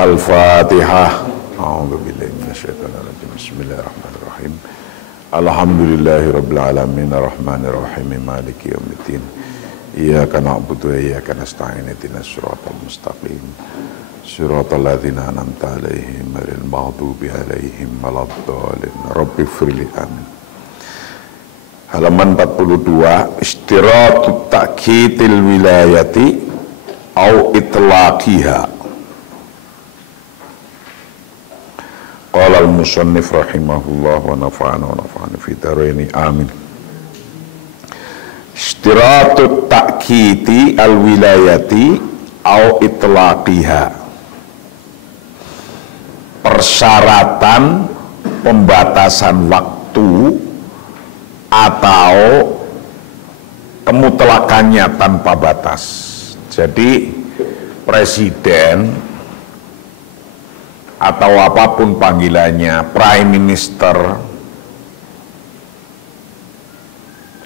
Al-Fatihah. A'udzubillahi minasyaitonirrajim. Bismillahirrahmanirrahim. Alhamdulillahirabbil alamin arrahmanir rahim maliki yaumiddin. Iyyaka na'budu wa iyyaka nasta'in ihdinas siratal mustaqim. Siratal ladzina an'amta 'alaihim ghairil maghdubi 'alaihim waladdallin. Rabbighfirli amin. Halaman 42, Ishtiratut ta'kidil wilayati au itlaqiha. Qala al-musannif rahimahullah wa nafa'ana wa nafa'ana fi dharaini amin. Ishtiratut ta'kidi al-wilayati au itlaqiha. Persyaratan pembatasan waktu atau kemutlakannya tanpa batas. Jadi presiden atau apapun panggilannya, prime minister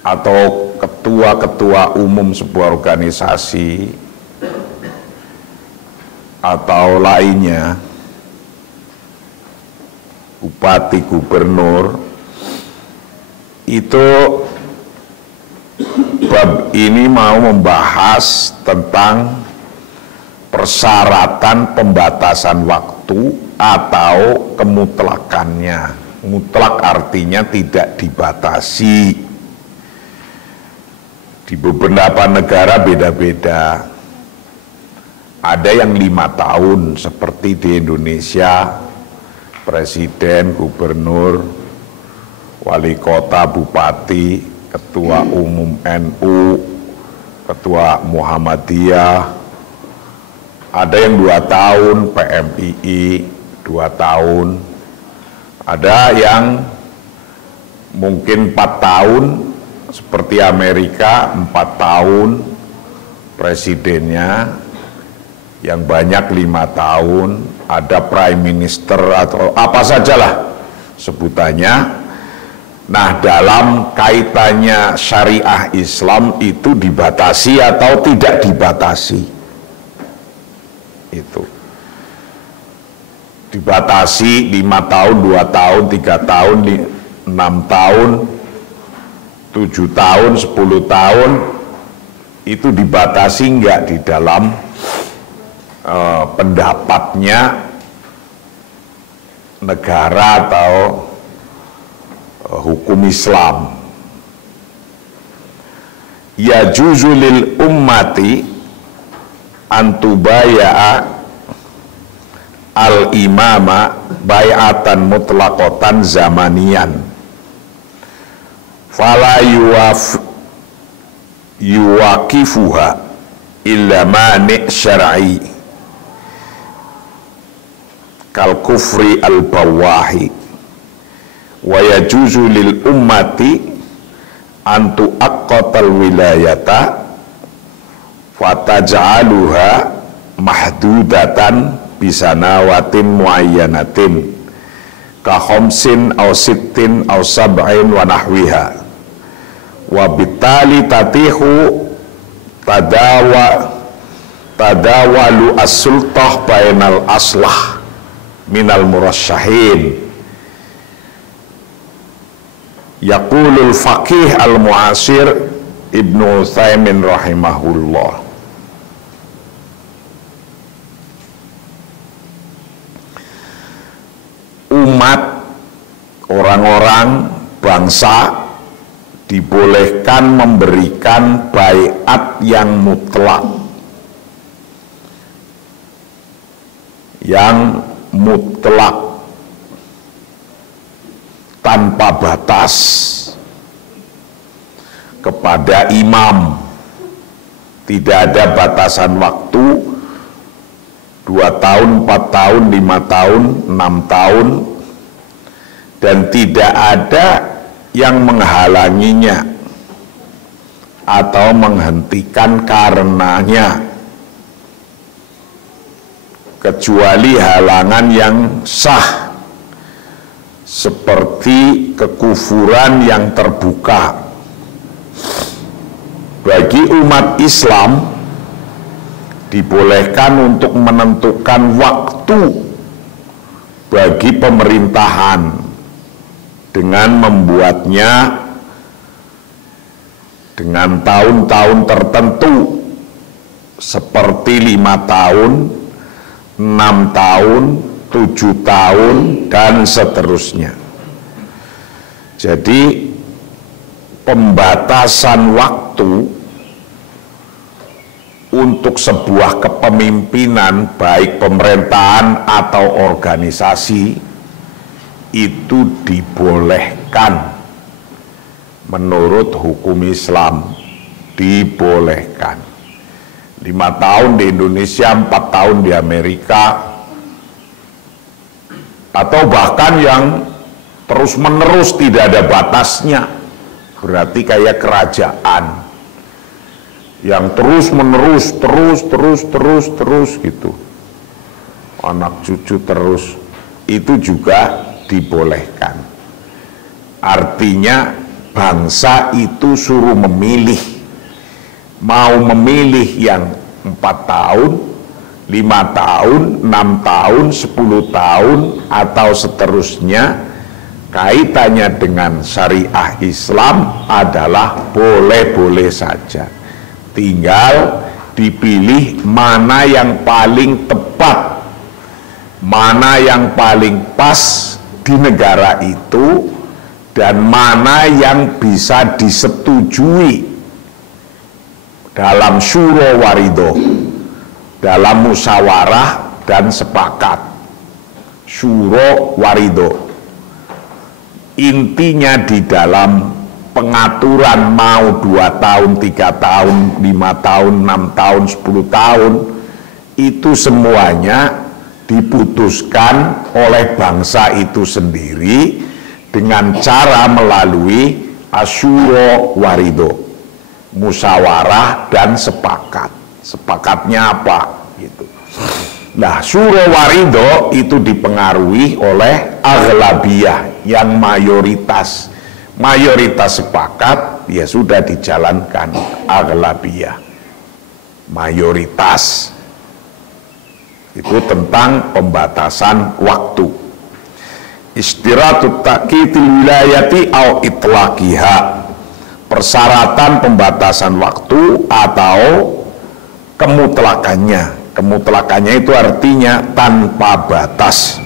atau ketua-ketua umum sebuah organisasi atau lainnya, bupati, gubernur, itu bab ini mau membahas tentang persyaratan pembatasan waktu atau kemutlakannya. Mutlak artinya tidak dibatasi. Di beberapa negara beda-beda. Ada yang 5 tahun seperti di Indonesia, presiden, gubernur, wali kota, bupati, ketua umum NU, ketua Muhammadiyah. Ada yang 2 tahun, PMII 2 tahun, ada yang mungkin 4 tahun, seperti Amerika 4 tahun presidennya, yang banyak 5 tahun, ada prime minister atau apa sajalah sebutannya. Nah, dalam kaitannya syariah Islam itu dibatasi atau tidak dibatasi? Itu dibatasi 5 tahun, 2 tahun, 3 tahun, 6 tahun, 7 tahun, 10 tahun, itu dibatasi enggak di dalam pendapatnya negara atau hukum Islam. Ya juzulil ummati antubaya'a al-imama bay'atan mutlaqatan zamanian fala yuwakifuha illa mani' syar'i kal kufri al-bawahi wa yajuzu lil ummati antu aqqatal wilayata fataj'aluha mahdudatan bisanawatin muayyanatin ka khamsin aw sittin aw sab'in wa nahwiha wa bitali tatihu tadawalu as-sultah bainal aslah minal murasyahin. Yaqulul faqih al-mu'asir Ibnu Utsaimin rahimahullah. Umat, orang-orang, bangsa dibolehkan memberikan baiat yang mutlak, tanpa batas kepada imam. Tidak ada batasan waktu 2 tahun, 4 tahun, 5 tahun, 6 tahun, dan tidak ada yang menghalanginya atau menghentikan karenanya, kecuali halangan yang sah seperti kekufuran yang terbuka. Bagi umat Islam dibolehkan untuk menentukan waktu bagi pemerintahan dengan membuatnya dengan tahun-tahun tertentu seperti 5 tahun, 6 tahun, 7 tahun, dan seterusnya. Jadi pembatasan waktu untuk sebuah kepemimpinan baik pemerintahan atau organisasi itu dibolehkan menurut hukum Islam, dibolehkan. 5 tahun di Indonesia, 4 tahun di Amerika, atau bahkan yang terus menerus tidak ada batasnya, berarti kayak kerajaan yang terus menerus terus gitu, anak cucu terus, itu juga dibolehkan. Artinya bangsa itu suruh memilih, mau memilih yang 4 tahun, 5 tahun, 6 tahun, 10 tahun, atau seterusnya. Kaitannya dengan syariah Islam adalah boleh-boleh saja. Tinggal dipilih mana yang paling tepat, mana yang paling pas di negara itu, dan mana yang bisa disetujui dalam syuro warido, dalam musyawarah dan sepakat. Syuro warido intinya di dalam pengaturan mau 2 tahun, 3 tahun, 5 tahun, 6 tahun, 10 tahun, itu semuanya diputuskan oleh bangsa itu sendiri dengan cara melalui asyuro warido, musyawarah dan sepakat. Sepakatnya apa? Gitu. Nah, syuro warido itu dipengaruhi oleh aghlabiyah yang mayoritas. Mayoritas sepakat, ya sudah dijalankan aghlabiyah. Mayoritas. Itu tentang pembatasan waktu. Istiratut taqitil wilayati au itlaqiha. Persyaratan pembatasan waktu atau kemutlakannya. Kemutlakannya itu artinya tanpa batas.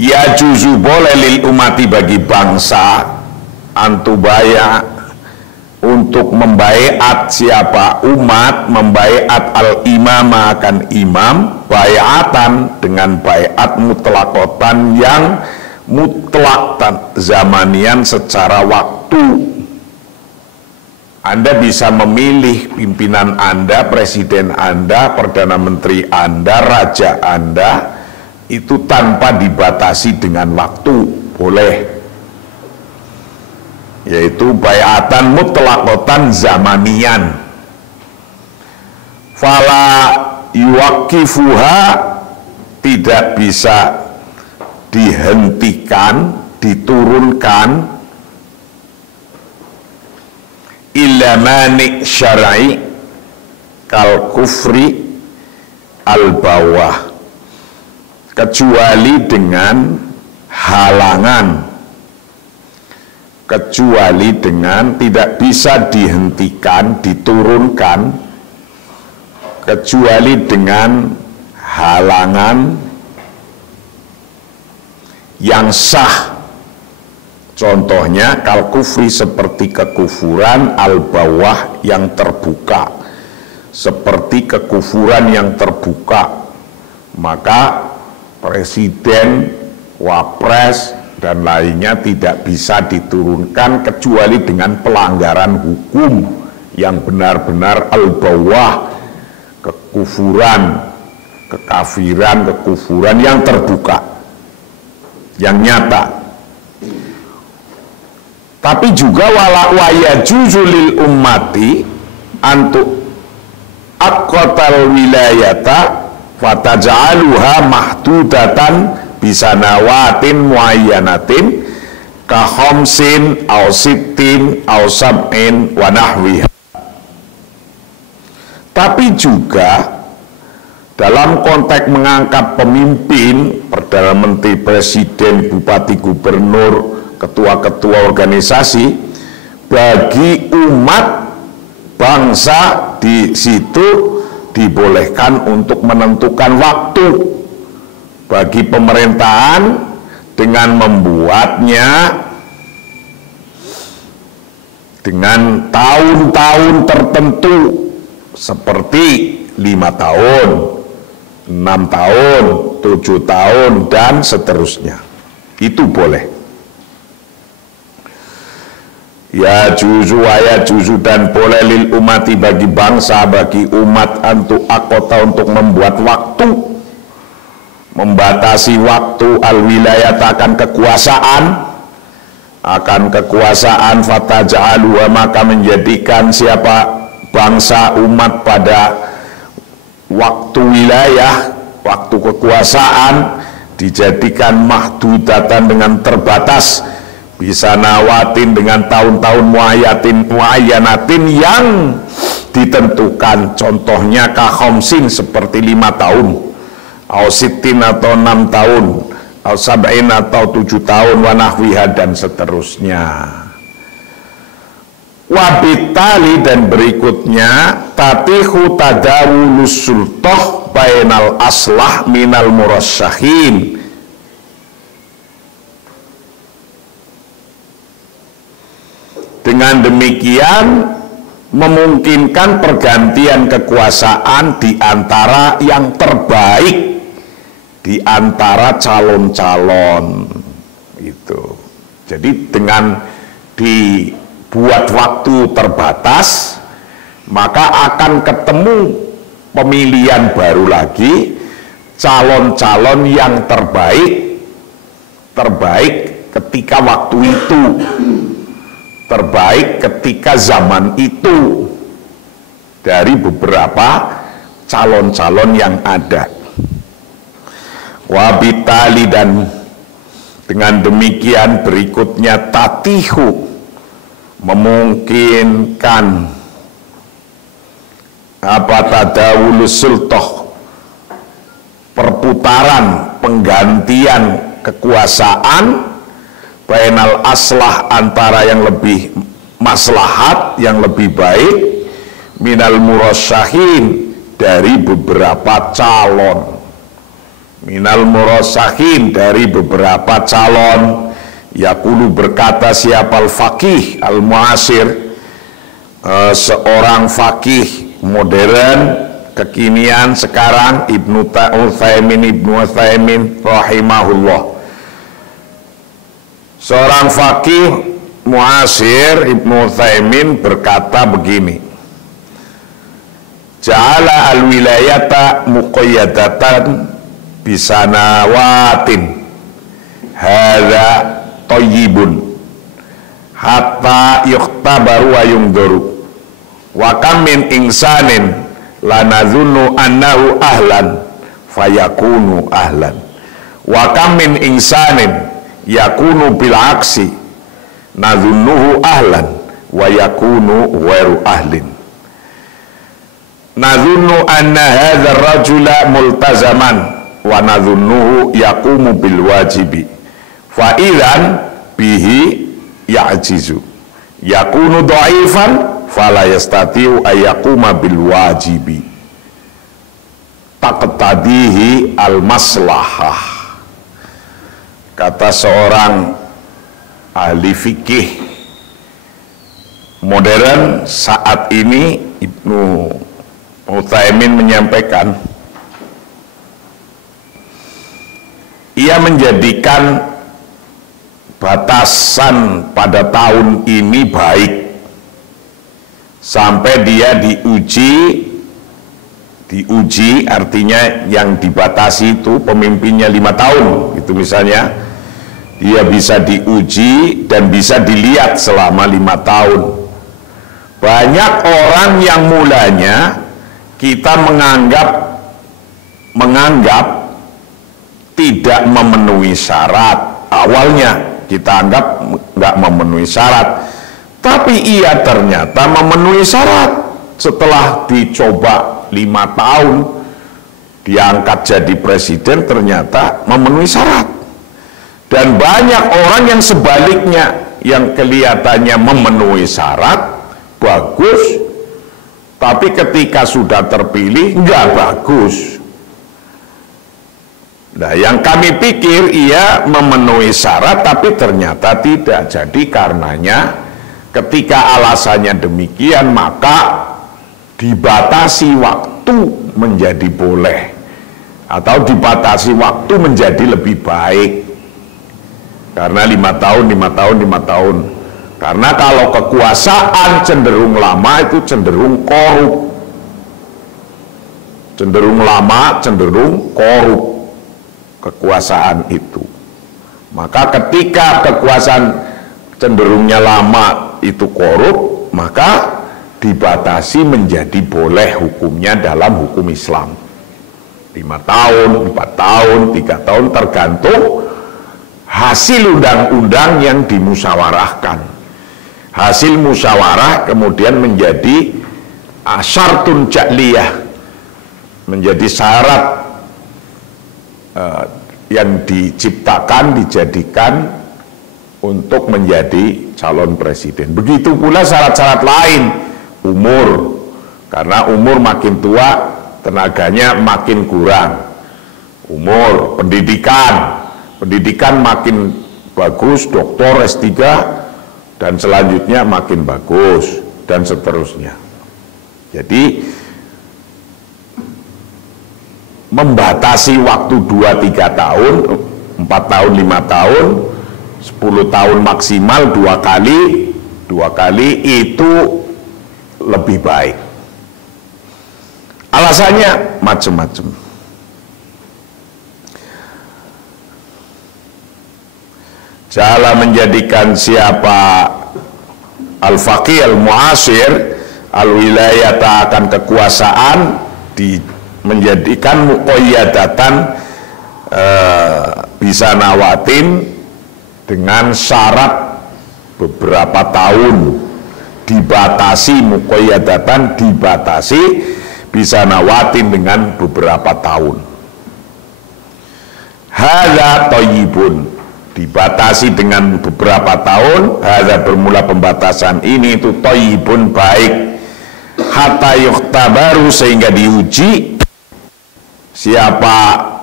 Ya juzu boleh lil umati bagi bangsa antubaya untuk membaiat siapa umat, membaiat al-imama akan imam, baiatan dengan baiat mutlakotan yang mutlak zamanian secara waktu. Anda bisa memilih pimpinan Anda, presiden Anda, perdana menteri Anda, raja Anda, itu tanpa dibatasi dengan waktu, boleh. Yaitu baiatan mutlakotan zamanian. Fala yuwakifuha, tidak bisa dihentikan, diturunkan, illa mani' syar'i kal kufri al bawah, kecuali dengan halangan, kecuali dengan tidak bisa dihentikan, diturunkan, kecuali dengan halangan yang sah. Contohnya kal kufri seperti kekufuran al bawah yang terbuka, seperti kekufuran yang terbuka, maka presiden, wapres, dan lainnya tidak bisa diturunkan kecuali dengan pelanggaran hukum yang benar-benar al-bawah, kekufuran, kekafiran, kekufuran yang terbuka, yang nyata. Tapi juga waya juzulil ummati antu aqatal wilayata fataj'aluha mahdudatan bisanawatin muayyanatin ka khamsin aw sittin aw sab'in wa nahwiha. tapi juga dalam konteks mengangkat pemimpin, Perdana Menteri, Presiden, Bupati, Gubernur, ketua-ketua organisasi, bagi umat bangsa di situ dibolehkan untuk menentukan waktu bagi pemerintahan dengan membuatnya dengan tahun-tahun tertentu seperti 5 tahun, 6 tahun, 7 tahun, dan seterusnya. Itu boleh. Ya juzu ya juzu, dan boleh lil umati bagi bangsa, bagi umat, antu akota untuk membuat waktu, membatasi waktu, al wilayat akan kekuasaan fataja'alu, maka menjadikan siapa bangsa umat pada waktu wilayah, waktu kekuasaan dijadikan mahdudatan dengan terbatas, bisa nawatin dengan tahun-tahun muayyanatin yang ditentukan. Contohnya kahomsin seperti 5 tahun, au sitin atau 6 tahun, au sab'in atau 7 tahun, wa nahwiha dan seterusnya. Wabitali dan berikutnya tatihu tadawulus sultoh bainal aslah minal murasyahin. Dengan demikian memungkinkan pergantian kekuasaan di antara yang terbaik di antara calon-calon itu. Jadi dengan dibuat waktu terbatas, maka akan ketemu pemilihan baru lagi, calon-calon yang terbaik ketika waktu itu, terbaik ketika zaman itu dari beberapa calon-calon yang ada. Wabitali dan dengan demikian berikutnya tatihu memungkinkan tadawulus sultoh, perputaran penggantian kekuasaan bainal aslah antara yang lebih maslahat, yang lebih baik, minal murasyahin dari beberapa calon, minal murasyahin dari beberapa calon. Yaqulu berkata siapa al-faqih al-muasir, seorang faqih modern kekinian sekarang, Ibnu Utsaimin rahimahullah. Seorang faqih muasir Ibnu Utsaimin berkata begini, ja'ala al-wilayata muqayyadatan bisanawatin hadza thayyibun hatta yukhtabaru wa yungdaru wa kam min insanin lanadhunnu annahu ahlan fayakunu ahlan wa kam min insanin yakunu bil aksi nadhunnuhu ahlan wa yakunu ghairu ahlin. Nadhunnu anna hadha ar-rajula multazaman wa nadhunnuhu yaqumu bil wajibi fa idzan bihi ya'jizu yakunu dha'ifan fala yastati'u ayyakuma bil wajibi taqtadihi al maslahah. Kata seorang ahli fikih modern saat ini, Ibnu Utsaimin menyampaikan, ia menjadikan batasan pada tahun ini baik sampai dia diuji artinya yang dibatasi itu pemimpinnya 5 tahun itu misalnya, dia bisa diuji dan bisa dilihat selama 5 tahun. Banyak orang yang mulanya kita menganggap tidak memenuhi syarat. Awalnya kita anggap nggak memenuhi syarat, tapi ia ternyata memenuhi syarat. setelah dicoba 5 tahun diangkat jadi presiden, ternyata memenuhi syarat. Dan banyak orang yang sebaliknya, yang kelihatannya memenuhi syarat bagus, tapi ketika sudah terpilih nggak bagus. Nah, yang kami pikir ia memenuhi syarat, tapi ternyata tidak. Jadi karenanya ketika alasannya demikian, maka dibatasi waktu menjadi boleh, atau dibatasi waktu menjadi lebih baik. Karena 5 tahun, 5 tahun, 5 tahun. Karena kalau kekuasaan cenderung lama itu cenderung korup. Cenderung lama, cenderung korup kekuasaan itu. Maka ketika kekuasaan cenderungnya lama itu korup, maka dibatasi menjadi boleh hukumnya dalam hukum Islam. 5 tahun, 4 tahun, 3 tahun, tergantung hasil undang-undang yang dimusyawarahkan. Hasil musyawarah kemudian menjadi syartun ja'liyah, menjadi syarat yang diciptakan, dijadikan untuk menjadi calon presiden. Begitu pula syarat-syarat lain, umur, karena umur makin tua tenaganya makin kurang. Umur, pendidikan makin bagus, doktor S3 dan selanjutnya makin bagus dan seterusnya. Jadi membatasi waktu 2-3 tahun, 4 tahun, 5 tahun, 10 tahun maksimal 2 kali itu lebih baik. Alasannya macam-macam. Jala menjadikan siapa al-faqih al-mu'asir al-wilayata akan kekuasaan menjadikan muqayyadatan bisa nawatin dengan syarat beberapa tahun, dibatasi muqayyadatan, dibatasi bisa nawatin dengan beberapa tahun. Hadza thayyibun, dibatasi dengan beberapa tahun. Hadza bermula pembatasan ini itu thayyibun, baik. Hatta yukhtabaru, sehingga diuji siapa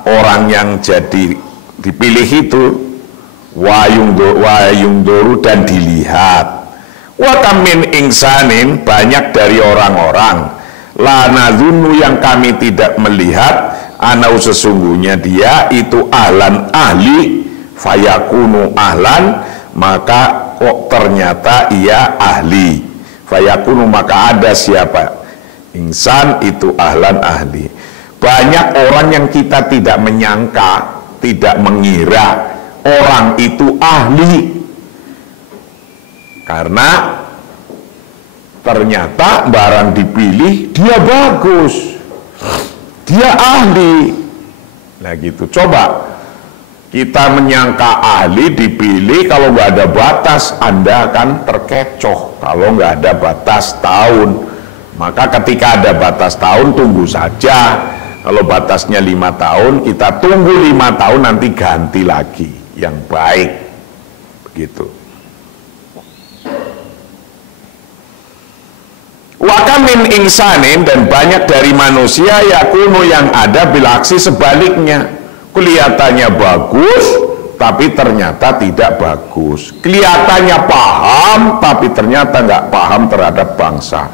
orang yang jadi dipilih itu, wayung doru, dan dilihat. Wa kamin insanin, banyak dari orang-orang, la nadhunnu, yang kami tidak melihat, anau, sesungguhnya dia itu ahlan, ahli, fayakunu ahlan, maka kok ternyata ia ahli. Fayakunu, maka ada siapa insan itu ahlan, ahli. Banyak orang yang kita tidak menyangka, tidak mengira orang itu ahli, karena ternyata barang dipilih dia bagus, dia ahli. Nah gitu, coba kita menyangka ahli dipilih, kalau nggak ada batas Anda akan terkecoh. Kalau nggak ada batas tahun, maka ketika ada batas tahun tunggu saja. Kalau batasnya 5 tahun, kita tunggu 5 tahun, nanti ganti lagi yang baik, begitu. Wa kamin insanin, dan banyak dari manusia yakunu, yang ada bilaksi sebaliknya. Kelihatannya bagus, tapi ternyata tidak bagus. Kelihatannya paham, tapi ternyata nggak paham terhadap bangsa.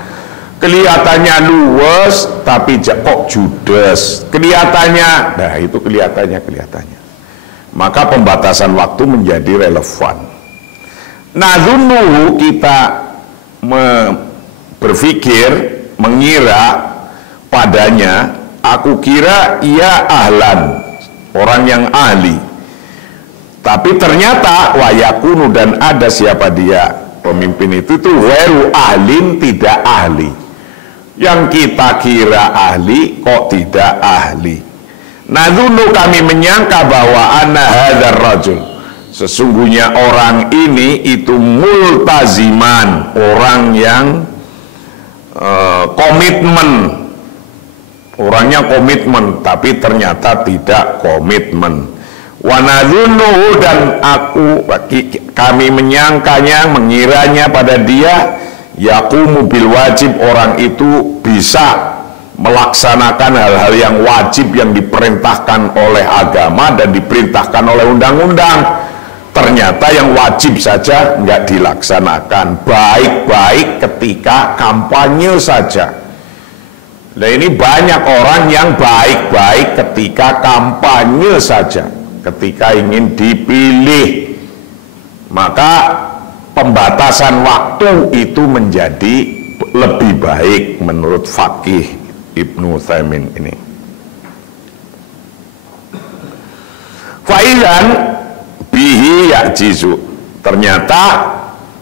Kelihatannya luwes, tapi kok judes. Kelihatannya, nah itu kelihatannya. Maka pembatasan waktu menjadi relevan. Nadhunnuhu, kita berpikir, mengira padanya, aku kira ia ahlan, orang yang ahli. Tapi ternyata wayakunu, dan ada siapa dia, pemimpin itu tuh weru ahlin, tidak ahli. Yang kita kira ahli kok tidak ahli. Nadhunnu, kami menyangka bahwa anna hadzal rajul, sesungguhnya orang ini itu multaziman, orang yang komitmen, orangnya komitmen tapi ternyata tidak komitmen. Wanadzunuhu, dan kami menyangkanya, mengiranya pada dia yaqumu bil wajib, orang itu bisa melaksanakan hal-hal yang wajib yang diperintahkan oleh agama dan diperintahkan oleh undang-undang. Ternyata yang wajib saja nggak dilaksanakan, baik-baik ketika kampanye saja. Nah, ini banyak orang yang baik-baik ketika kampanye saja, ketika ingin dipilih. Maka pembatasan waktu itu menjadi lebih baik menurut Faqih Ibnu Utsaimin ini. Faizan bihi ya'jizu, ternyata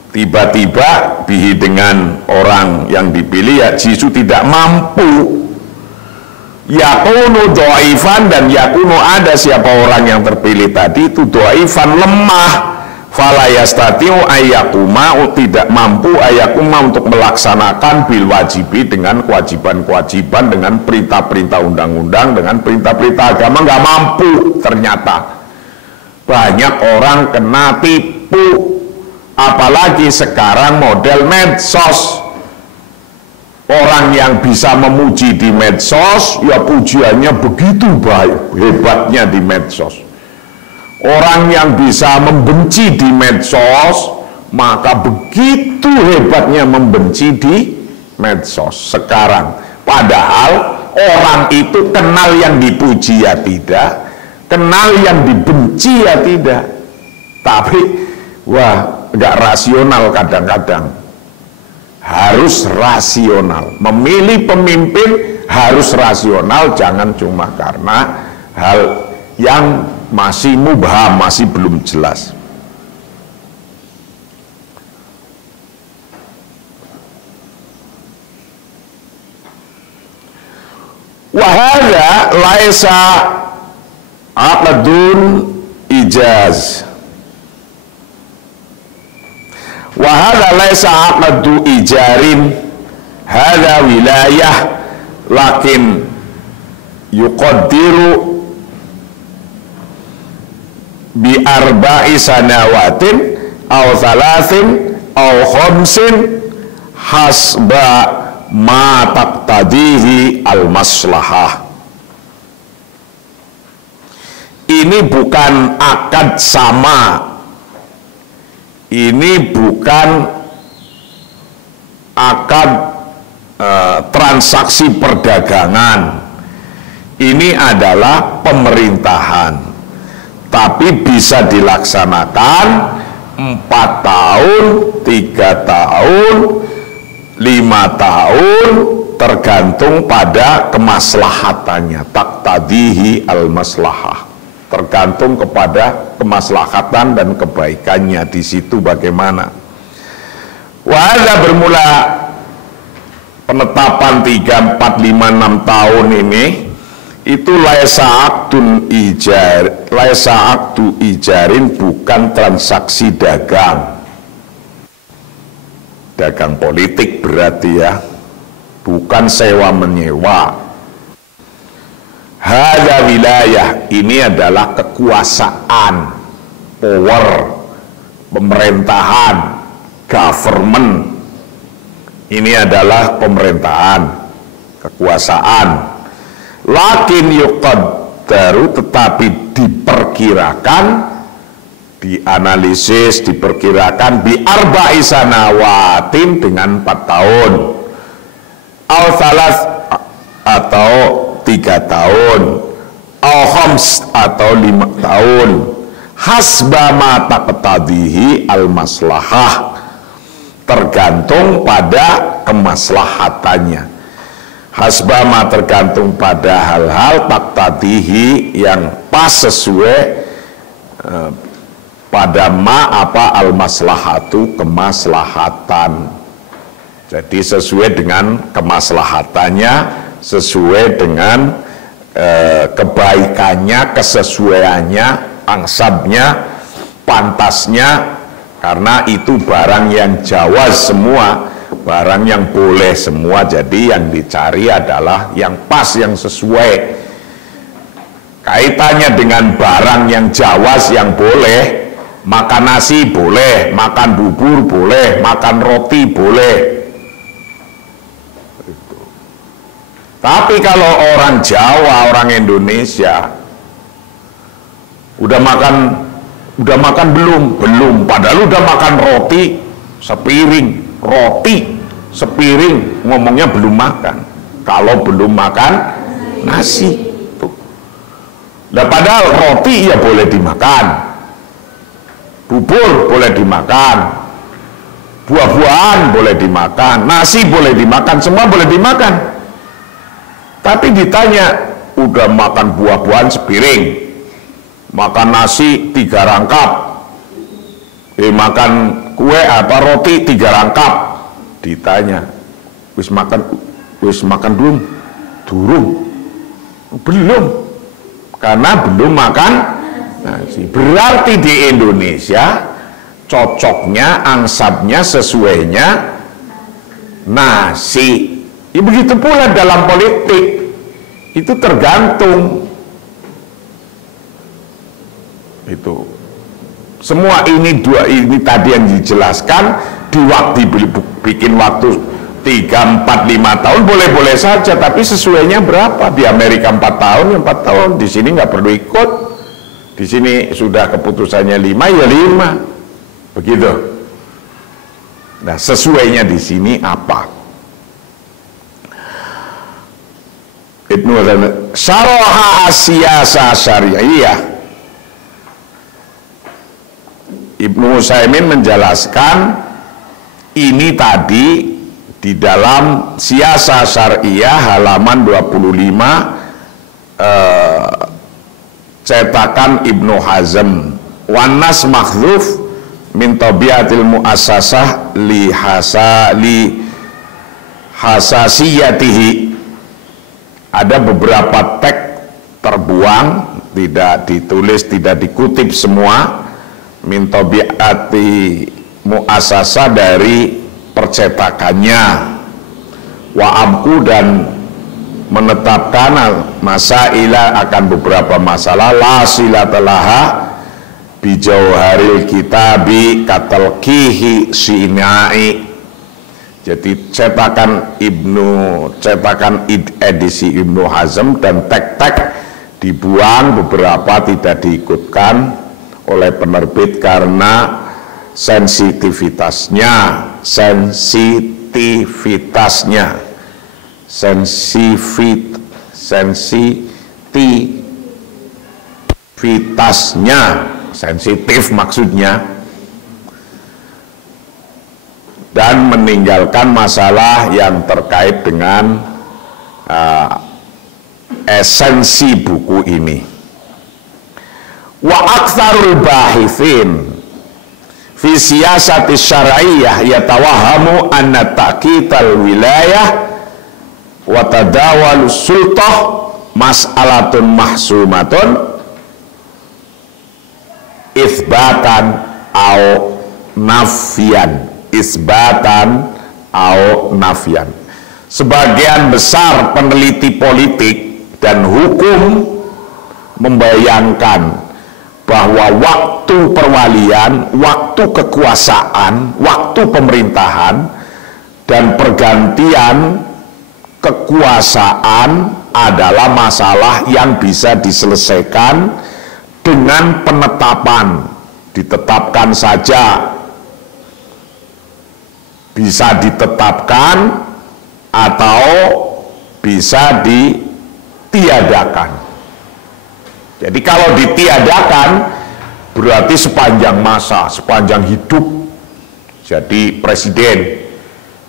tiba-tiba bihi, dengan orang yang dipilih, ya'jizu, tidak mampu. Yakunu dhaifan, dan yakunu, ada siapa orang yang terpilih tadi itu dhaifan, lemah. Fala yastatiu ayyakuma, tidak mampu ayyakuma untuk melaksanakan bil wajibi, dengan kewajiban-kewajiban, dengan perintah-perintah undang-undang, dengan perintah-perintah agama, nggak mampu. Ternyata banyak orang kena tipu, apalagi sekarang model medsos. Orang yang bisa memuji di medsos, ya pujiannya begitu baik, hebatnya di medsos. Orang yang bisa membenci di medsos, maka begitu hebatnya membenci di medsos sekarang. Padahal orang itu kenal yang dipuji ya tidak, kenal yang dibenci ya tidak. Tapi wah, nggak rasional kadang-kadang. Harus rasional. Memilih pemimpin harus rasional, jangan cuma karena hal yang masih mubham, masih belum jelas. Wahada laisa aqdun ijaz. Wahada laisa aqdu ijarin, hada wilayah, lakin yuqaddiru bi arba'i sanawatin aw thalathin aw khamsin hasba ma taqtadihi al-maslahah. Ini bukan akad sama, ini bukan akad transaksi perdagangan, ini adalah pemerintahan. Tapi bisa dilaksanakan 4 tahun, 3 tahun, 5 tahun, tergantung pada kemaslahatannya. Taqtadihi al-maslahah, tergantung kepada kemaslahatan dan kebaikannya di situ bagaimana. Wahada, bermula penetapan 3, 4, 5, 6 tahun ini, itu laisa akdu ijarin, bukan transaksi dagang politik berarti ya, bukan sewa menyewa. Hadza wilayah, ini adalah kekuasaan, power, pemerintahan, government. Ini adalah pemerintahan, kekuasaan. Lakin yuqaddaru, tetapi diperkirakan, dianalisis, diperkirakan bi arba'i sanawatin, dengan 4 tahun, au thalas, atau 3 tahun, au khams, atau 5 tahun, hasba ma taqtadihi al-maslahah, tergantung pada kemaslahatannya. Hasbama, tergantung pada hal-hal taqtadihi, yang pas, sesuai pada ma apa al-maslahatu, kemaslahatan. Jadi sesuai dengan kemaslahatannya, sesuai dengan kebaikannya, kesesuaiannya, ansabnya, pantasnya, karena itu barang yang jawaz semua, barang yang boleh semua, jadi yang dicari adalah yang pas, yang sesuai. Kaitannya dengan barang yang jawas yang boleh, makan nasi boleh, makan bubur boleh, makan roti boleh. Tapi kalau orang Jawa, orang Indonesia udah makan belum, padahal udah makan roti sepiring, ngomongnya belum makan. Kalau belum makan nasi. Nah, padahal roti ya boleh dimakan, bubur boleh dimakan, buah-buahan boleh dimakan, nasi boleh dimakan, semua boleh dimakan. Tapi ditanya, udah makan buah-buahan sepiring, makan nasi 3 rangkap, makan kue apa roti 3 rangkap, ditanya, wis makan belum? Belum, karena belum makan nasi. Berarti di Indonesia cocoknya, angsapnya, sesuainya nasi. Ya begitu pula dalam politik, itu tergantung. Itu semua ini tadi yang dijelaskan di waktu bikin waktu 3, 4, 5 tahun boleh-boleh saja, tapi sesuainya berapa? Di Amerika 4 tahun, ya 4 tahun. Di sini nggak perlu ikut. Di sini sudah keputusannya 5, ya 5. Begitu. Nah, sesuainya di sini apa? Ibnu Syaraha As-Siyasah Syari'iyah. Ibnu Utsaimin menjelaskan ini tadi di dalam Siyasah Syari'iyah halaman 25, cetakan Ibnu Hazm. Wanas makhdhuf min tabiatil muassasah li hasasiyatihi. Ada beberapa teks terbuang, tidak ditulis, tidak dikutip semua. Min tabiati muassasah, dari percetakannya. Wa abku, dan menetapkan masailah, akan beberapa masalah. La silatalaha bijauharil kitabi katalkihi sinai. Jadi cetakan edisi Ibnu Hazm dan tek-tek dibuang, beberapa tidak diikutkan oleh penerbit karena sensitivitasnya, sensitif maksudnya, dan meninggalkan masalah yang terkait dengan esensi buku ini. Wa aktsarul bahithin fi siyasati syar'iyyah yatawahamu anna ta'kital wilayah wa tadawalus sultah mas'alatun mahsumatun isbatan au nafyan. Sebagian besar peneliti politik dan hukum membayangkan bahwa waktu perwalian, waktu kekuasaan, waktu pemerintahan, dan pergantian kekuasaan adalah masalah yang bisa diselesaikan dengan penetapan. Ditetapkan saja, bisa ditetapkan atau bisa ditiadakan. Jadi kalau ditiadakan berarti sepanjang masa, sepanjang hidup jadi presiden,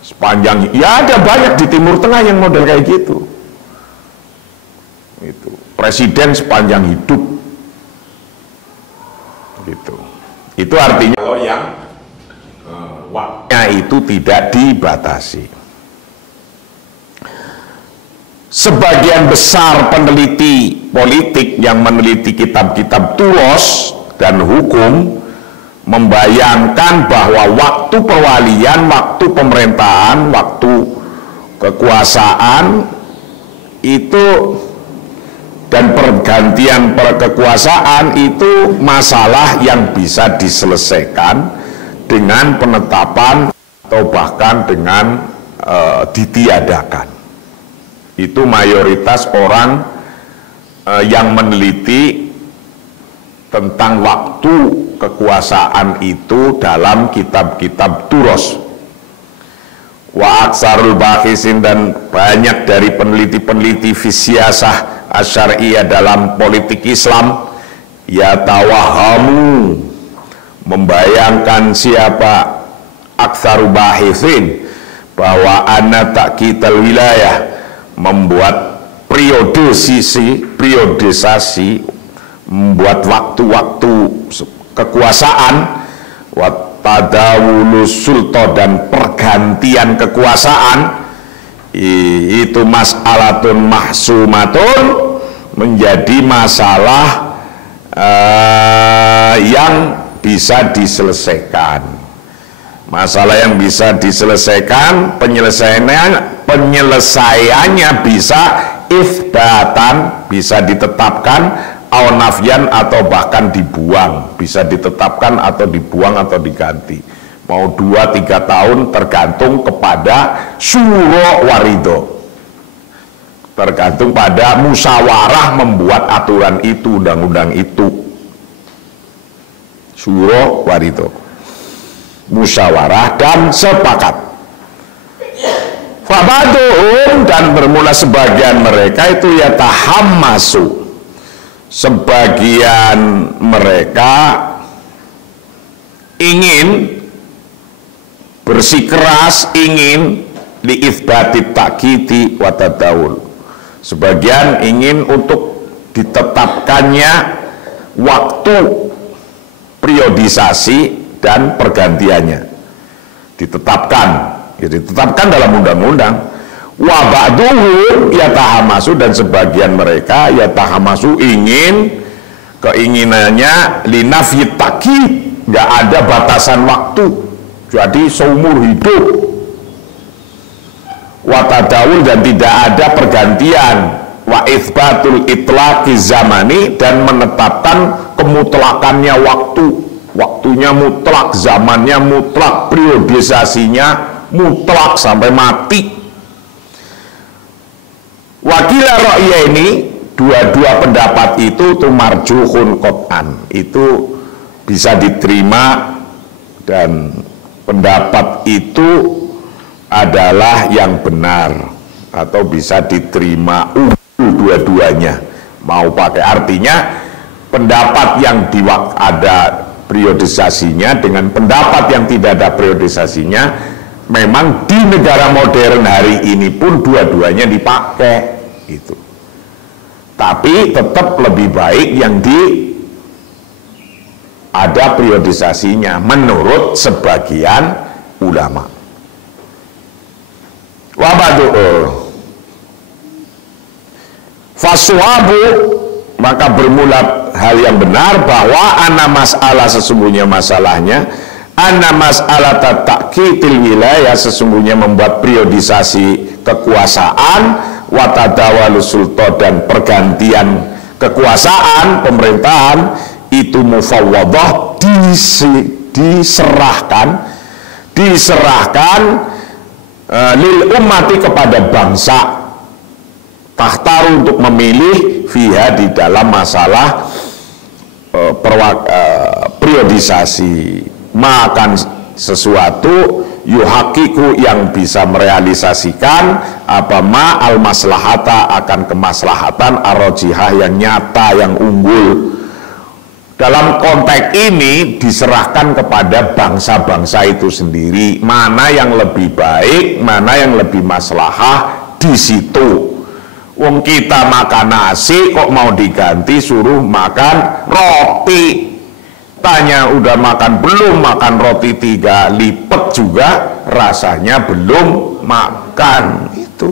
sepanjang, ya ada banyak di Timur Tengah yang model kayak gitu. Itu presiden sepanjang hidup. Gitu. Itu artinya kalau yang waktunya itu tidak dibatasi. Sebagian besar peneliti politik yang meneliti kitab-kitab tulos dan hukum membayangkan bahwa waktu perwalian, waktu pemerintahan, waktu kekuasaan itu dan pergantian kekuasaan itu masalah yang bisa diselesaikan dengan penetapan atau bahkan dengan ditiadakan. Itu mayoritas orang yang meneliti tentang waktu kekuasaan itu dalam kitab-kitab Turos. Wa aksarul bahisin, dan banyak dari peneliti-peneliti fisyasah asyariyah dalam politik Islam ya tawahamu, membayangkan siapa aksarul bahisin bahwa anna ta'kital wilayah, membuat periodisasi, membuat waktu-waktu kekuasaan, tadawulus sulta, dan pergantian kekuasaan, itu mas'alatun mahsumatun, menjadi masalah yang bisa diselesaikan. Masalah yang bisa diselesaikan, penyelesaiannya bisa itsbatan, bisa ditetapkan, au nafyan, atau bahkan dibuang, bisa ditetapkan atau dibuang atau diganti. Mau 2-3 tahun tergantung kepada syuro warido, tergantung pada musyawarah membuat aturan itu, undang-undang itu. Syuro warido, musyawarah dan sepakat. Fabaduhum, dan bermula sebagian mereka itu yatahammasu, sebagian mereka ingin bersikeras, ingin liitsbati takkiti wa tadawul. Sebagian ingin untuk ditetapkannya waktu periodisasi dan pergantiannya, ditetapkan dalam undang-undang. Wa ba'duhum yatahamasu, dan sebagian mereka yatahamasu ingin, keinginannya linafyi takkit, nggak ada batasan waktu, jadi seumur hidup. Wa tadawul, dan tidak ada pergantian. Wa itsbatul itlaqi zamani, dan menetapkan kemutlakannya waktu, waktunya mutlak, zamannya mutlak, periodisasinya mutlak sampai mati. Wakilah ra'ya ini, dua-dua pendapat itu marjuhun qat'an, itu bisa diterima, dan pendapat itu adalah yang benar atau bisa diterima dua-duanya. Mau pakai, artinya pendapat yang ada periodisasinya dengan pendapat yang tidak ada periodisasinya, memang di negara modern hari ini pun dua-duanya dipakai itu. Tapi tetap lebih baik yang ada periodisasinya menurut sebagian ulama. Faswabu, maka bermula hal yang benar bahwa anna mas'alah, sesungguhnya masalahnya, anna mas'alah ta'kitil wilayah, sesungguhnya membuat periodisasi kekuasaan, wa tadawalus sulta, dan pergantian kekuasaan pemerintahan, itu mufawwadah, diserahkan lil ummati, kepada bangsa, takhtaru, untuk memilih, fiha, di dalam masalah periodisasi, makan sesuatu, yuhakiku, yang bisa merealisasikan apa al maslahata, akan kemaslahatan, arrojihah, yang nyata, yang unggul. Dalam konteks ini diserahkan kepada bangsa-bangsa itu sendiri, mana yang lebih baik, mana yang lebih maslahah di situ. Wong kita makan nasi kok mau diganti suruh makan roti. Tanya udah makan belum, makan roti 3 lipat juga rasanya belum makan itu.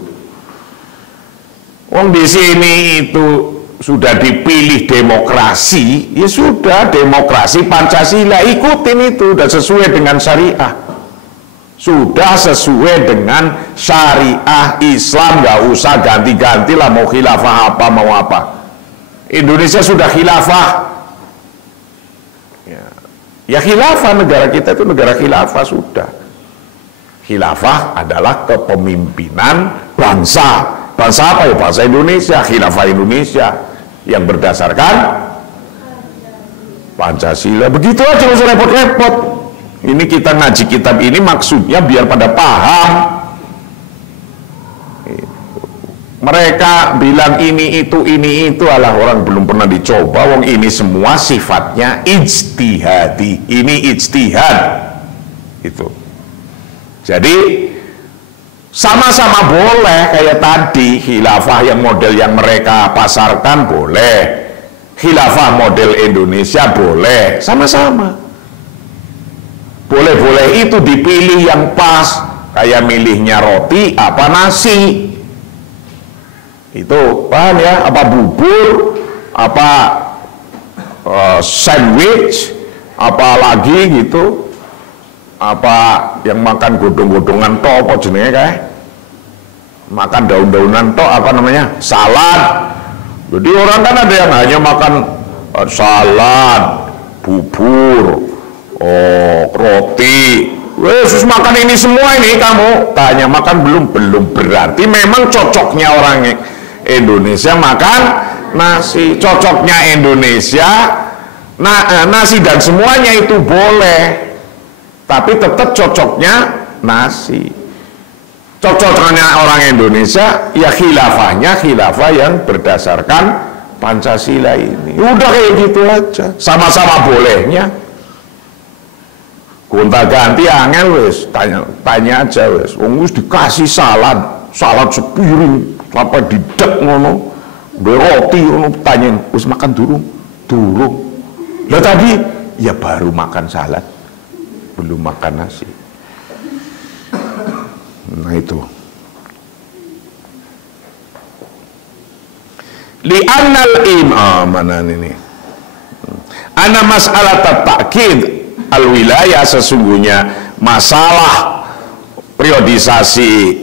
Wong di sini itu sudah dipilih demokrasi, ya sudah demokrasi Pancasila, ikutin itu, sudah sesuai dengan syariah, sudah sesuai dengan syariah Islam, nggak usah ganti-ganti lah, mau khilafah apa mau apa. Indonesia sudah khilafah, ya khilafah, negara kita itu negara khilafah sudah. Khilafah adalah kepemimpinan bangsa. Bangsa apa ya? Bangsa Indonesia, khilafah Indonesia yang berdasarkan Pancasila. Begitu aja, nggak usah repot-repot. Ini kita ngaji kitab ini maksudnya biar pada paham. Mereka bilang ini itu alah, orang belum pernah dicoba. Wong ini semua sifatnya ijtihadi. Ini ijtihad. Itu. Jadi sama-sama boleh, kayak tadi khilafah yang model yang mereka pasarkan boleh, khilafah model Indonesia boleh, sama-sama boleh-boleh. Itu dipilih yang pas, kayak milihnya roti apa nasi, itu paham ya, apa bubur apa sandwich apa lagi gitu, apa yang makan godong-godongan to apa jenenge kae, makan daun-daunan to apa namanya, salad. Jadi orang kan ada yang hanya makan salad, bubur, roti. Yesus makan ini semua ini, kamu tanya makan belum berarti memang cocoknya orang Indonesia makan nasi, cocoknya Indonesia nasi dan semuanya itu boleh. Tapi tetap cocoknya nasi. Cocoknya orang Indonesia, ya khilafahnya khilafah yang berdasarkan Pancasila ini. Udah kayak gitu aja. Sama-sama bolehnya. Gonta-ganti angel wes, tanya aja wes. Wis dikasih salad sepiring, apa didek ngono, roti ngono, tanyain, wis makan durung? Lah tadi ya baru makan salad, belum makan nasi. Nah itu. Li'annal mana ini? Ana masalah ta'kid al-wilayah, sesungguhnya masalah periodisasi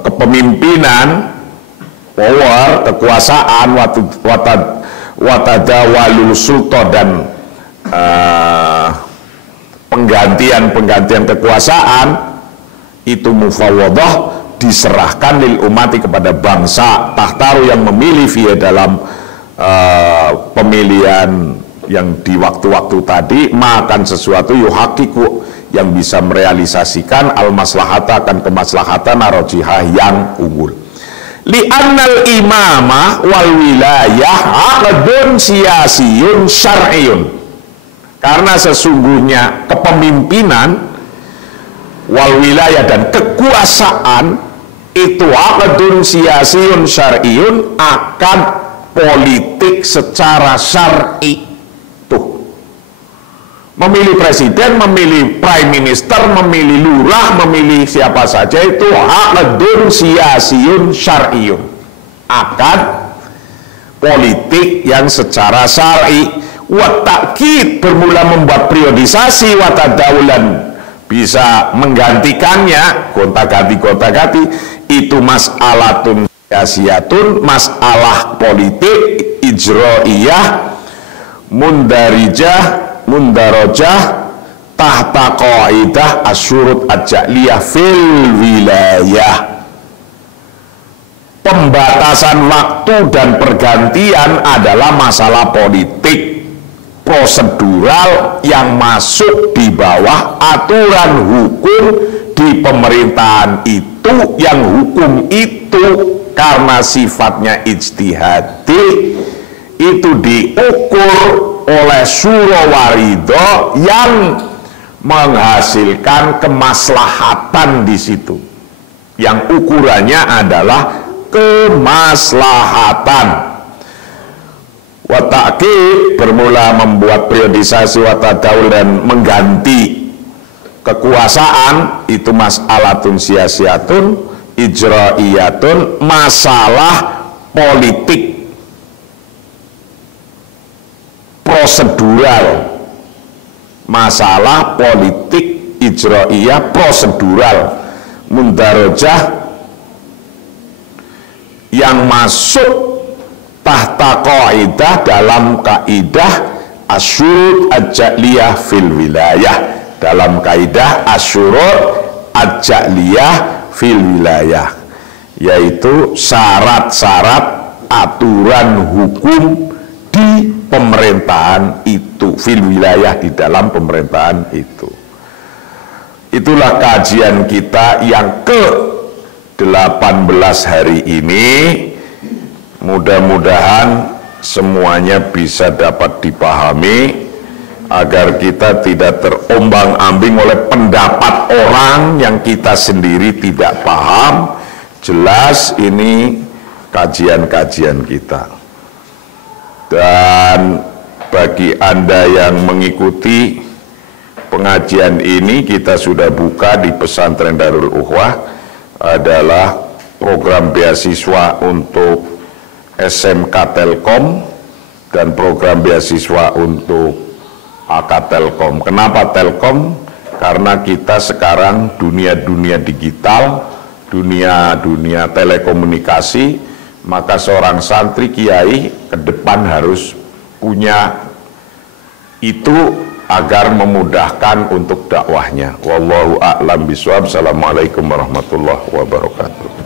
kepemimpinan, power, kekuasaan, watadawalul sultan dan penggantian kekuasaan itu mufawwadah, diserahkan lil umati kepada bangsa, tahtaru yang memilih via dalam pemilihan yang di waktu-waktu tadi, makan sesuatu yuhaqiqu yang bisa merealisasikan al-maslahata, akan kemaslahatan arojihah yang unggul. Li'annal imamah wal wilayah aqdun siyasiyun syar'iyun, karena sesungguhnya kepemimpinan wal wilayah dan kekuasaan itu aqdun siyasiyun syar'iyun, akan politik secara syar'i. Memilih presiden, memilih prime minister, memilih lurah, memilih siapa saja itu aqdun siyasiyun syar'iyun, akan politik yang secara syar'i. Wa ta'kid, bermula membuat periodisasi, wa tadawulan bisa menggantikannya, gonta-ganti, itu mas'alatun siyasiyatun, masalah politik ijra'iyah mundarojah tahta qaidah asyurut aja'liyah fil wilayah. Pembatasan waktu dan pergantian adalah masalah politik prosedural yang masuk di bawah aturan hukum di pemerintahan itu, yang hukum itu karena sifatnya ijtihadi itu diukur oleh suro warido yang menghasilkan kemaslahatan di situ, yang ukurannya adalah kemaslahatan. Wa ta'kid, bermula membuat periodisasi wa tadaul dan mengganti kekuasaan itu mas'alatun siyasiyatun ijra'iyatun, masalah politik prosedural, masalah politik ijraiyah prosedural, mundarojah yang masuk tahta kaidah dalam kaidah asyurut aj-ja'liyah fil wilayah, dalam kaidah asyurut aj-ja'liyah fil wilayah, yaitu syarat-syarat aturan hukum di pemerintahan itu, fil wilayah, di dalam pemerintahan itu. Itulah kajian kita yang ke-18 hari ini. Mudah-mudahan semuanya bisa dapat dipahami agar kita tidak terombang-ambing oleh pendapat orang yang kita sendiri tidak paham. Jelas ini kajian-kajian kita. Dan bagi Anda yang mengikuti pengajian ini, kita sudah buka di Pesantren Darul Ukhwah adalah program beasiswa untuk SMK Telkom dan program beasiswa untuk AK Telkom. Kenapa Telkom? Karena kita sekarang dunia digital, dunia telekomunikasi, maka seorang santri kiai ke depan harus punya itu agar memudahkan untuk dakwahnya. Wallahu a'lam bishawab. Assalamualaikum warahmatullahi wabarakatuh.